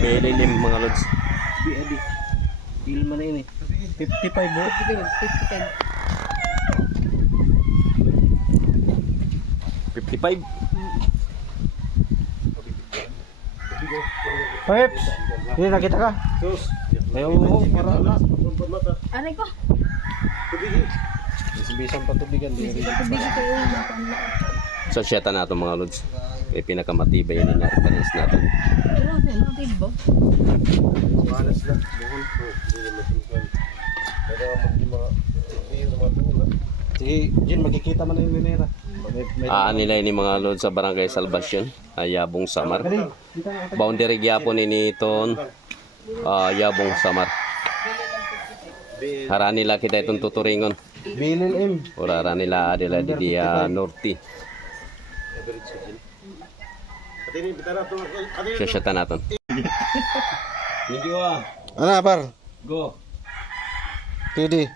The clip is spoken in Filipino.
Bililim mga lods. Deal man na yun eh. 55 bro. 55. Peps! Hindi nakita ka? Ayaw mo, para na. Aray ko. Bisang patubigan. Tubig ko yung So siyata natin mga lods. Kaya pinakamatibay yun yung panis natin. pero ano, tubig ba? Malas lang. Buhol po. Sige, Jin, magkikita man na yung minera. Nila ini mga lods sa Barangay Salvacion, Yabong Samar. Boundary gyapon ini ton Yabong Samar. Hara nila kita itong tuturingon. Bilin M. Ora hara nila adila di Norte. Siyata natin. Ano par? Go. Pwede.